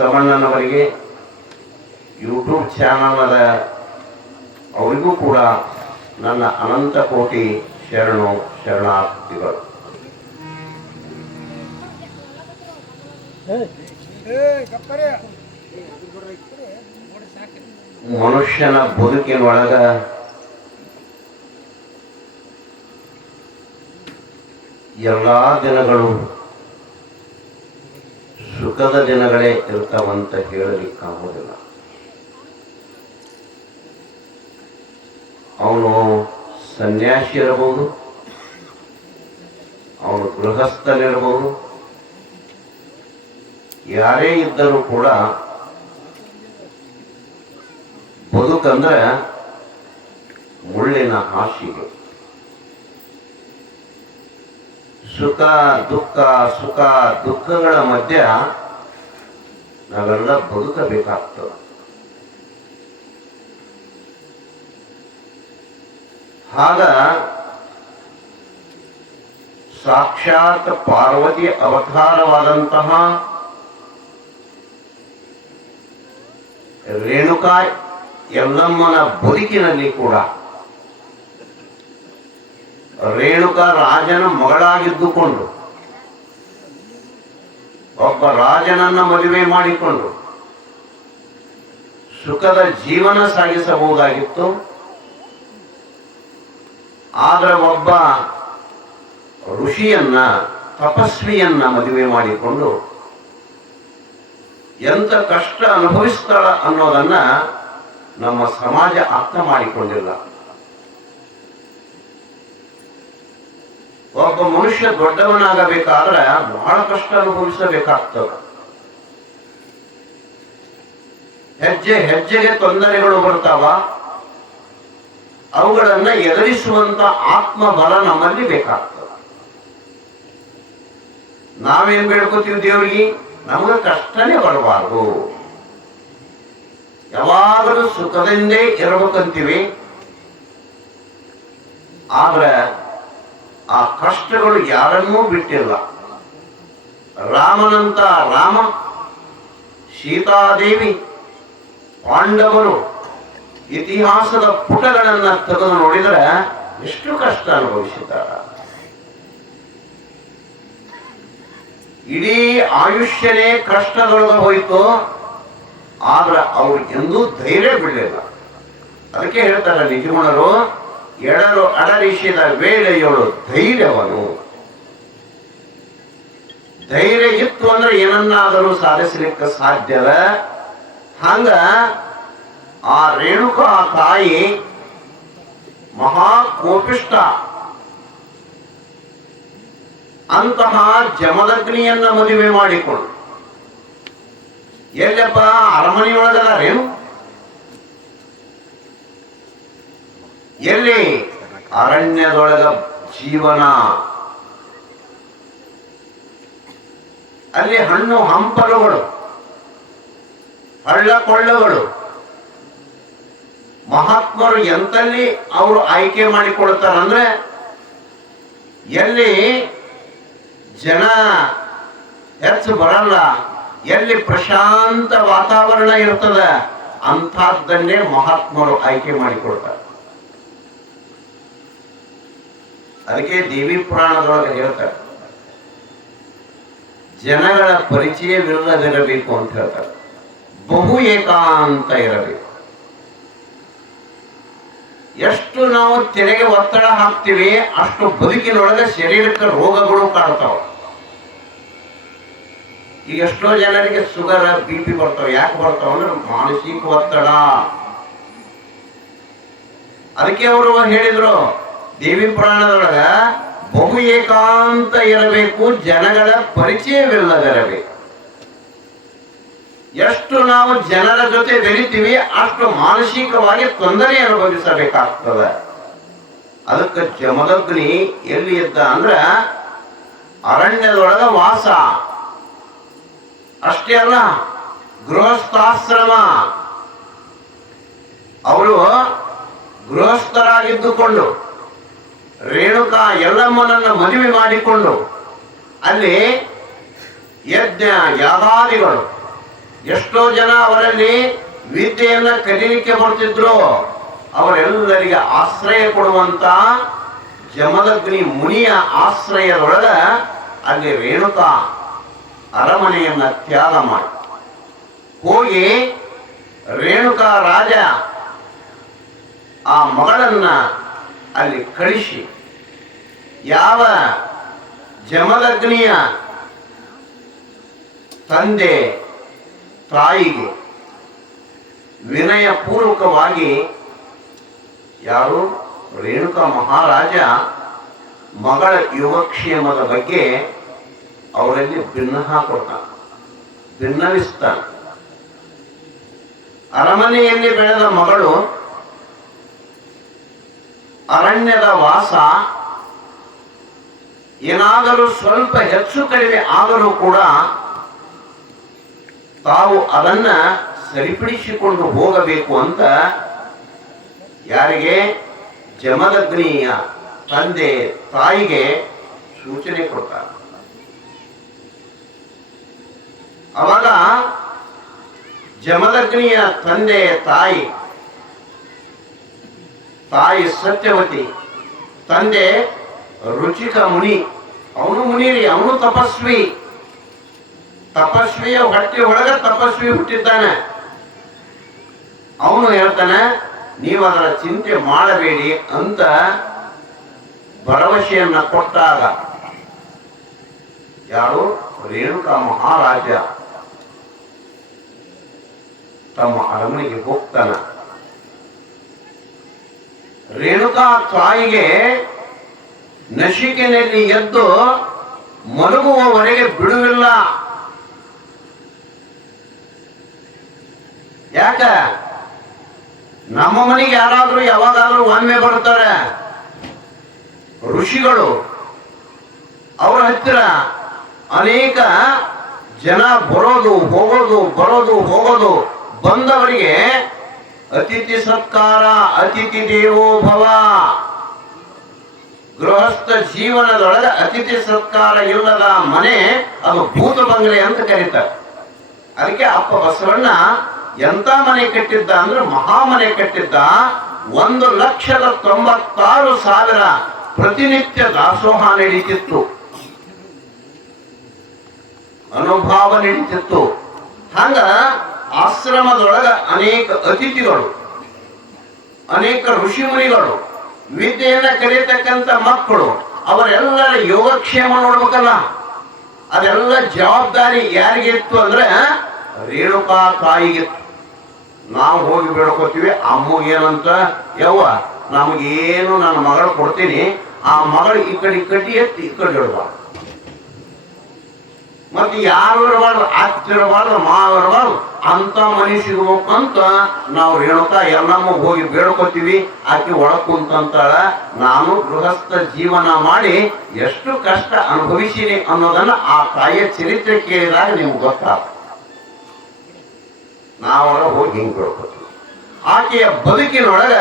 ಬಸವಣ್ಣನವರಿಗೆ YouTube channel ಅದ ಅವರಿಗೂ ಕೂಡ ನನ್ನ ಅನಂತ ಕೋಟಿ ಶರಣು ಶರಣಾರ್ಥಿಗಳು. ಮನುಷ್ಯನ ಬದುಕಿನೊಳಗ ಎಲ್ಲ ದಿನಗಳು ಸುಖದ ದಿನಗಳೇ ಇರ್ತಾವಂತ ಹೇಳಲಿಕ್ಕಾಗೋದಿಲ್ಲ ಅವನು ಸನ್ಯಾಸಿ ಇರಬಹುದು, ಅವನು ಗೃಹಸ್ಥನಿರಬಹುದು, ಯಾರೇ ಇದ್ದರೂ ಕೂಡ ಬದುಕಂದ್ರೆ ಮುಳ್ಳಿನ ಹಾಸಿಗೆ. ಸುಖ, ದುಃಖ, ಸುಖ, ದುಃಖಗಳ ಮಧ್ಯ ನಾವೆಲ್ಲ ಬದುಕಬೇಕಾಗ್ತದೆ. ಆಗ ಸಾಕ್ಷಾತ್ ಪಾರ್ವತಿ ಅವತಾರವಾದಂತಹ ರೇಣುಕಾ ಎಲ್ಲಮ್ಮನ ಬದುಕಿನಲ್ಲಿ ಕೂಡ ರೇಣುಕಾ ರಾಜನ ಮಗಳಾಗಿದ್ದುಕೊಂಡು, ಒಬ್ಬ ರಾಜನನ್ನ ಮದುವೆ ಮಾಡಿಕೊಂಡು ಸುಖದ ಜೀವನ ಸಾಗಿಸಬಹುದಾಗಿತ್ತು. ಆದ್ರೆ ಒಬ್ಬ ಋಷಿಯನ್ನ, ತಪಸ್ವಿಯನ್ನ ಮದುವೆ ಮಾಡಿಕೊಂಡು ಎಂತ ಕಷ್ಟ ಅನುಭವಿಸ್ತಾಳ ಅನ್ನೋದನ್ನ ನಮ್ಮ ಸಮಾಜ ಅರ್ಥ ಮಾಡಿಕೊಂಡಿಲ್ಲ. ಒಬ್ಬ ಮನುಷ್ಯ ದೊಡ್ಡವನಾಗಬೇಕಾದ್ರೆ ಬಹಳ ಕಷ್ಟ ಅನುಭವಿಸಬೇಕಾಗ್ತದೆ. ಹೆಜ್ಜೆ ಹೆಜ್ಜೆಗೆ ತೊಂದರೆಗಳು ಬರ್ತಾವ. ಅವುಗಳನ್ನ ಎದುರಿಸುವಂತ ಆತ್ಮಬಲ ನಮ್ಮಲ್ಲಿ ಬೇಕಾಗ್ತದೆ. ನಾವೇನ್ ಬೇಡ್ಕೋತೀವಿ ದೇವರಿಗೆ? ನಮಗೆ ಕಷ್ಟನೇ ಬರಬಾರ್ದು. ಯಾವಾಗಲೂ ಸುಖದಿಂದೇ ಇರಬೇಕಂತೀವಿ. ಆದ್ರೆ ಆ ಕಷ್ಟಗಳು ಯಾರನ್ನೂ ಬಿಟ್ಟಿಲ್ಲ. ರಾಮನಂತ ರಾಮ, ಸೀತಾದೇವಿ, ಪಾಂಡವರು ಇತಿಹಾಸದ ಪುಟಗಳನ್ನು ತೆಗೆದು ನೋಡಿದರೆ ಎಷ್ಟು ಕಷ್ಟ ಅನುಭವಿಸಿದ್ದಾರೆ ಇಡೀ ಆಯುಷ್ಯನೇ ಕಷ್ಟದೊಳಗೆ ಹೋಯಿತು, ಆದ್ರೆ ಅವರು ಎಂದೂ ಧೈರ್ಯ ಬಿಡಲಿಲ್ಲ. ಅದಕ್ಕೆ ಹೇಳ್ತಾರೆ ನಿಜಗುಣರು ಎಡರು ಅಡರಿಸಿದ ವೇಳೆಯೊಳು ಧೈರ್ಯವನು. ಧೈರ್ಯ ಇತ್ತು ಅಂದ್ರೆ ಏನನ್ನಾದರೂ ಸಾಧಿಸಲಿಕ್ಕೆ ಸಾಧ್ಯದ ಹಂಗ ಆ ರೇಣುಕಾ ತಾಯಿ ಮಹಾ ಕೋಪಿಷ್ಟ ಅಂತಹ ಜಮದಗ್ನಿಯನ್ನ ಮದುವೆ ಮಾಡಿಕೊಂಡು ಎಲ್ಲಪ್ಪ ಅರಮನೆಯೊಳಗದಾರೇನು ಎಲ್ಲಿ? ಅರಣ್ಯದೊಳಗ ಜೀವನ. ಅಲ್ಲಿ ಹಣ್ಣು ಹಂಪಲುಗಳು ಹಳ್ಳ ಕೊಳ್ಳಗಳು ಮಹಾತ್ಮರು ಎಂತಲ್ಲಿ ಅವರು ಆಯ್ಕೆ ಮಾಡಿಕೊಳ್ತಾರಂದ್ರೆ ಎಲ್ಲಿ ಜನ ಹೆಚ್ಚು ಬರಲ್ಲ, ಎಲ್ಲಿ ಪ್ರಶಾಂತ ವಾತಾವರಣ ಇರ್ತದ, ಅಂಥದ್ದನ್ನೇ ಮಹಾತ್ಮರು ಆಯ್ಕೆ ಮಾಡಿಕೊಳ್ತಾರೆ. ಅದಕ್ಕೆ ದೇವಿ ಪುರಾಣದೊಳಗೆ ಹೇಳ್ತಾರೆ. ಜನಗಳ ಪರಿಚಯವಿಲ್ಲದಿರಬೇಕು ಅಂತ ಹೇಳ್ತಾರೆ. ಬಹು ಏಕಾಂತ ಇರಬೇಕು. ಎಷ್ಟು ನಾವು ತೆರೆಗೆ ಒತ್ತಡ ಹಾಕ್ತೀವಿ, ಅಷ್ಟು ಬದುಕಿನೊಳಗೆ ಶರೀರಕ್ಕೆ ರೋಗಗಳು ಕಾಡ್ತಾವ ಈಗ ಎಷ್ಟೋ ಜನರಿಗೆ ಶುಗರ್, ಬಿ ಪಿ ಬರ್ತಾವ, ಯಾಕೆ ಬರ್ತಾವ ಅಂದ್ರೆ ಮಾನಸಿಕ ಒತ್ತಡ. ಅದಕ್ಕೆ ಅವರು ಹೇಳಿದ್ರು ದೇವಿ ಪುರಾಣದೊಳಗ ಬಹು ಏಕಾಂತ ಇರಬೇಕು, ಜನಗಳ ಪರಿಚಯವಿಲ್ಲದಿರಬೇಕು ಎಷ್ಟು ನಾವು ಜನರ ಜೊತೆ ಬೆರಿತೀವಿ ಅಷ್ಟು ಮಾನಸಿಕವಾಗಿ ತೊಂದರೆ ಅನುಭವಿಸಬೇಕಾಗ್ತದೆ. ಅದಕ್ಕೆ ಜಮದಗ್ನಿ ಎಲ್ಲಿ ಇದ್ದ ಅಂದ್ರ, ಅರಣ್ಯದೊಳಗ ವಾಸ. ಅಷ್ಟೇ ಅಲ್ಲ, ಗೃಹಸ್ಥಾಶ್ರಮ. ಅವರು ಗೃಹಸ್ಥರಾಗಿದ್ದುಕೊಂಡು ರೇಣುಕಾ ಎಲ್ಲಮ್ಮನನ್ನ ಮದುವೆ ಮಾಡಿಕೊಂಡು ಅಲ್ಲಿ ಯಜ್ಞ ಯಾಗಾದಿಗಳು ಎಷ್ಟೋ ಜನ ಅವರಲ್ಲಿ ವಿದ್ಯೆಯನ್ನ ಕಲೀಲಿಕ್ಕೆ ಬರ್ತಿದ್ರು. ಅವರೆಲ್ಲರಿಗೆ ಆಶ್ರಯ ಕೊಡುವಂತ ಜಮದಗ್ನಿ ಮುನಿಯ ಆಶ್ರಯದೊಳಗ ಅಲ್ಲಿ ರೇಣುಕಾ ಅರಮನೆಯನ್ನ ತ್ಯಾಗ ಮಾಡಿ, ಹೋಗಿ ರೇಣುಕಾ ರಾಜ ಆ ಮಗಳನ್ನ ಅಲ್ಲಿ ಕಳಿಸಿ. ಯಾವ ಜಮಲಗ್ನಿಯ ತಂದೆ ತಾಯಿಗೆ ವಿನಯಪೂರ್ವಕವಾಗಿ ಯಾರು? ರೇಣುಕಾ ಮಹಾರಾಜ ಮಗಳ ಯೋಗಕ್ಷೇಮದ ಬಗ್ಗೆ ಅವರಲ್ಲಿ ಭಿನ್ನ ಕೊಟ್ಟ ಭಿನ್ನವಿಸ್ತಾನೆ ಅರಮನೆಯಲ್ಲಿ ಬೆಳೆದ ಮಗಳು ಅರಣ್ಯದ ವಾಸ, ಏನಾದರೂ ಸ್ವಲ್ಪ ಹೆಚ್ಚು ಕಡಿಮೆ ಆದರೂ ಕೂಡ ತಾವು ಅದನ್ನ ಸರಿಪಡಿಸಿಕೊಂಡು ಹೋಗಬೇಕು ಅಂತ ಯಾರಿಗೆ? ಜಮದಗ್ನಿಯ ತಂದೆ ತಾಯಿಗೆ ಸೂಚನೆ ಕೊಡ್ತಾರೆ. ಅವಾಗ ಜಮದಗ್ನಿಯ ತಂದೆ ತಾಯಿ ತಾಯಿ ಸತ್ಯವತಿ, ತಂದೆ ರುಚಿಕ ಮುನಿ, ಅವನು ಮುನಿರಿ, ಅವನು ತಪಸ್ವಿ. ತಪಸ್ವಿಯ ಹೊಟ್ಟೆ ಒಳಗ ತಪಸ್ವಿ ಹುಟ್ಟಿದ್ದಾನೆ. ಅವನು ಹೇಳ್ತಾನೆ ನೀವು ಅದರ ಚಿಂತೆ ಮಾಡಬೇಡಿ ಅಂತ ಭರವಸೆಯನ್ನ ಕೊಟ್ಟಾಗ. ಯಾರು? ರೇಣುಕಾ ಮಹಾರಾಜ. ತಮ್ಮ ಅರಮನೆಗೆ ಹೋಗ್ತಾನ. ರೇಣುಕಾ ತಾಯಿಗೆ ನಶಿಕೆನಲ್ಲಿ ಎದ್ದು ಮಲಗುವವರೆಗೆ ಬಿಡುವಿಲ್ಲ. ಯಾಕ? ನಮ್ಮ ಮನೆಗೆ ಯಾರಾದ್ರೂ ಯಾವಾಗಾದ್ರೂ ಒಮ್ಮೆ ಬರ್ತಾರೆ ಋಷಿಗಳು ಅವರ ಹತ್ತಿರ ಅನೇಕ ಜನ ಬರೋದು, ಹೋಗೋದು ಬರೋದು, ಹೋಗೋದು ಬಂದವರಿಗೆ ಅತಿಥಿ ಸತ್ಕಾರ, ಅತಿಥಿ ದೇವೋ ಭವ. ಗೃಹಸ್ಥ ಜೀವನದೊಳಗೆ ಅತಿಥಿ ಸತ್ಕಾರ ಇಲ್ಲದ ಮನೆ, ಅದು ಭೂತ ಬಂಗಲೆ ಅಂತ ಕರೀತಾರೆ. ಅದಕ್ಕೆ ಅಪ್ಪ ಬಸವಣ್ಣ, ಎಂತ ಮನೆ ಕಟ್ಟಿದ್ದ ಅಂದ್ರೆ ಮಹಾಮನೆ ಕಟ್ಟಿದ್ದ. ಒಂದು ಲಕ್ಷದ ತೊಂಬತ್ತಾರು ಸಾವಿರ ಪ್ರತಿನಿತ್ಯ ದಾಸೋಹ ನಡೀತಿತ್ತು. ಅನುಭಾವ ನಡೀತಿತ್ತು. ಹಂಗ ಆಶ್ರಮದೊಳಗ ಅನೇಕ ಅತಿಥಿಗಳು, ಅನೇಕ ಋಷಿಮುನಿಗಳು, ವಿದ್ಯೆಯನ್ನ ಕಲಿಯತಕ್ಕಂತ ಮಕ್ಕಳು, ಅವರೆಲ್ಲರ ಯೋಗಕ್ಷೇಮ ನೋಡ್ಬೇಕಲ್ಲ. ಅದೆಲ್ಲ ಜವಾಬ್ದಾರಿ ಯಾರಿಗಿತ್ತು ಅಂದ್ರೆ, ರೇಣುಕಾ ತಾಯಿಗಿತ್ತು ನಾವು ಹೋಗಿ ಬೇಡ್ಕೋತೀವಿ ಅಮ್ಮಗೇನಂತ ಯವ್ವ, ನಮಗೇನು ನನ್ನ ಮಗಳು ಕೊಡ್ತೀನಿ, ಆ ಮಗಳು ಈ ಕಡೆ ಕಡ್ಡಿ ಎತ್ತಿ, ಈ ಕಡೆ ಇಡಬಾರ್ದು. ಮತ್ತೆ ಯಾರು ಇರಬಾರ್ದು ಅತ್ತ ಇರಬಾರ್ದು ಇರಬಾರ್ದು, ಅಂತ ಮನೆ ಸಿಗ್ಬೇಕಂತ ನಾವು ರೇಣುಕಾ ಎಲ್ಲಮ್ಮ ಹೋಗಿ ಬೇಡ್ಕೋತೀವಿ ಆಕೆ ಕುಂತಂತಾಳ. ನಾನು ಗೃಹಸ್ಥ ಜೀವನ ಮಾಡಿ ಎಷ್ಟು ಕಷ್ಟ ಅನುಭವಿಸಿನಿ ಅನ್ನೋದನ್ನ ಆ ತಾಯಿಯ ಚರಿತ್ರೆ ಕೇಳಿದಾಗ ನಿಮ್ಗೆ ಗೊತ್ತಾಗ ನಾವರ ಹೋಗಿ ಹಿಂಗ್ ಬೇಡ್ಕೋತೀವಿ. ಆಕೆಯ ಬದುಕಿನೊಳಗ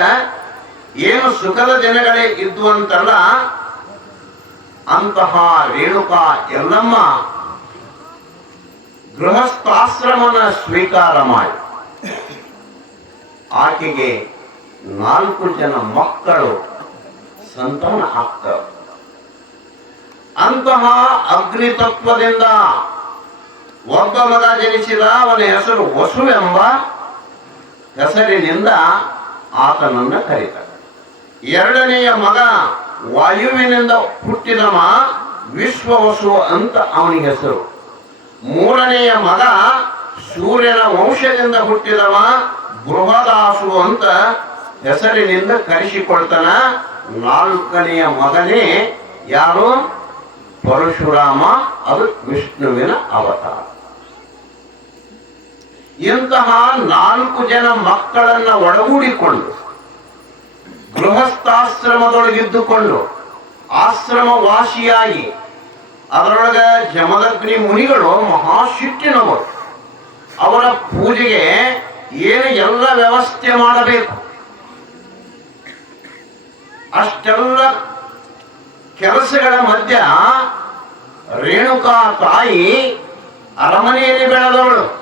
ಏನು ಸುಖದ ದಿನಗಳೇ ಇದ್ವು ಅಂತಲ್ಲ, ಅಂತಹ ರೇಣುಕಾ ಎಲ್ಲಮ್ಮ ಗೃಹಸ್ಥಾಶ್ರಮನ ಸ್ವೀಕಾರ ಮಾಡಿ ಆಕೆಗೆ ನಾಲ್ಕು ಜನ ಮಕ್ಕಳು ಸಂತಾನ ಆಗ್ತವೆ. ಅಂತಹ ಅಗ್ನಿ ತತ್ವದಿಂದ ಒಬ್ಬ ಮಗ ಜನಿಸಿದ ಅವನ ಹೆಸರು ವಸು ಎಂಬ ಹೆಸರಿನಿಂದ ಆತನನ್ನು ಕರೀತಾರೆ ಎರಡನೆಯ ಮಗ ವಾಯುವಿನಿಂದ ಹುಟ್ಟಿದವ ವಿಶ್ವವಸು ಅಂತ ಅವನಿಗೆ ಹೆಸರು. ಮೂರನೆಯ ಮಗ ಸೂರ್ಯನ ವಂಶದಿಂದ ಹುಟ್ಟಿದವ ಬೃಹದಾಸು ಅಂತ ಹೆಸರಿನಿಂದ ಕರೆಸಿಕೊಳ್ತಾನ. ನಾಲ್ಕನೆಯ ಮಗನೇ ಯಾರು? ಪರಶುರಾಮ, ಅದು ವಿಷ್ಣುವಿನ ಅವತಾರ. ಇಂತಹ ನಾಲ್ಕು ಜನ ಮಕ್ಕಳನ್ನ ಒಳಗೂಡಿಕೊಂಡು ಗೃಹಸ್ಥಾಶ್ರಮದೊಳಗಿದ್ದುಕೊಂಡು ಆಶ್ರಮ ವಾಸಿಯಾಗಿ ಅದರೊಳಗೆ ಜಮದಗ್ನಿ ಮುನಿಗಳು ಮಹಾಶಿಟ್ಟಿನವರು ಅವರ ಪೂಜೆಗೆ ಏನು ಎಲ್ಲ ವ್ಯವಸ್ಥೆ ಮಾಡಬೇಕು? ಅಷ್ಟೆಲ್ಲ ಕೆಲಸಗಳ ಮಧ್ಯ ರೇಣುಕಾ ತಾಯಿ ಅರಮನೆಯಲ್ಲಿ ಬೆಳೆದವಳು.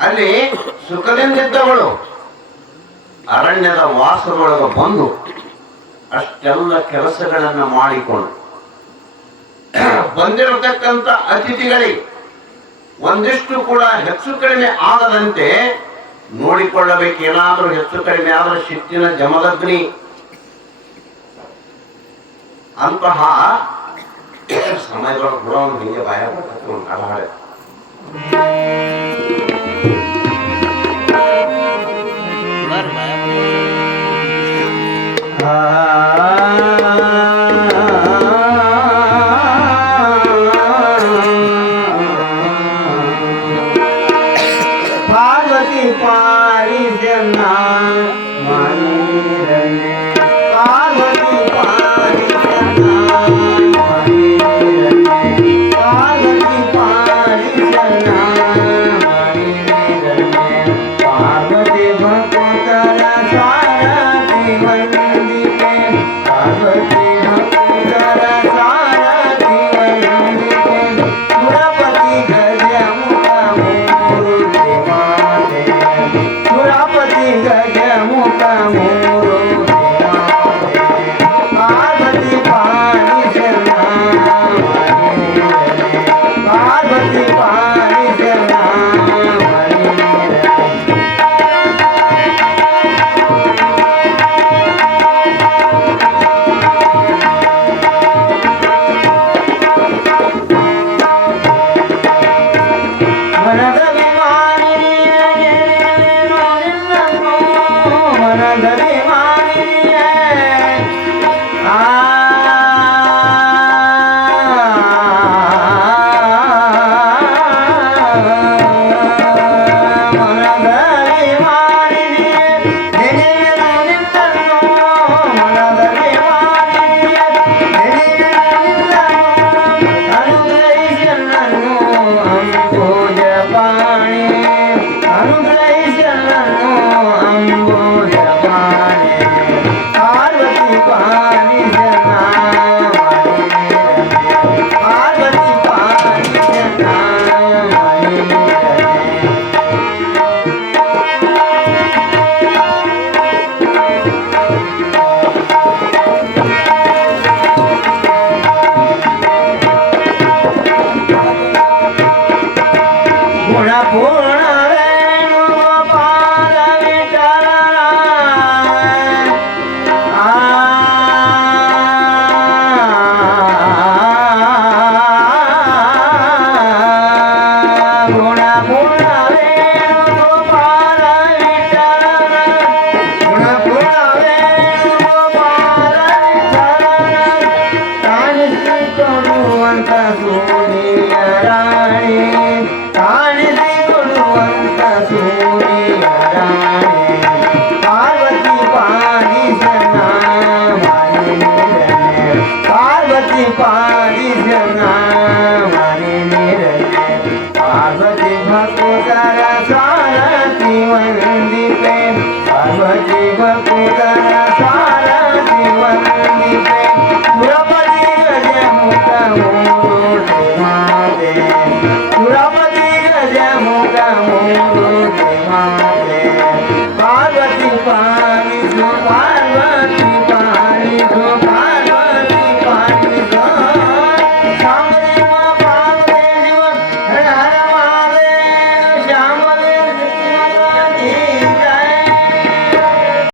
ಅಲ್ಲಿ ಸುಖದಿಂದಿದ್ದವಳು. ಅರಣ್ಯದ ವಾಸದೊಳಗೆ ಬಂದು ಅಷ್ಟೆಲ್ಲ ಕೆಲಸಗಳನ್ನು ಮಾಡಿಕೊಂಡು ಬಂದಿರತಕ್ಕಂಥ ಅತಿಥಿಗಳಿಗೆ ಒಂದಿಷ್ಟು ಕೂಡ ಹೆಚ್ಚು ಕಡಿಮೆ ಆಗದಂತೆ ನೋಡಿಕೊಳ್ಳಬೇಕು ಏನಾದರೂ ಹೆಚ್ಚು ಕಡಿಮೆ ಆದ್ರೆ ಶಿತ್ತಿನ ಜಮದಗ್ನಿ. ಅಂತಹ ಸಮಯದೊಳಗೆ ಕೂಡ ಒಂದು ಹಿಂಗೆ ಭಯ ಒಂದು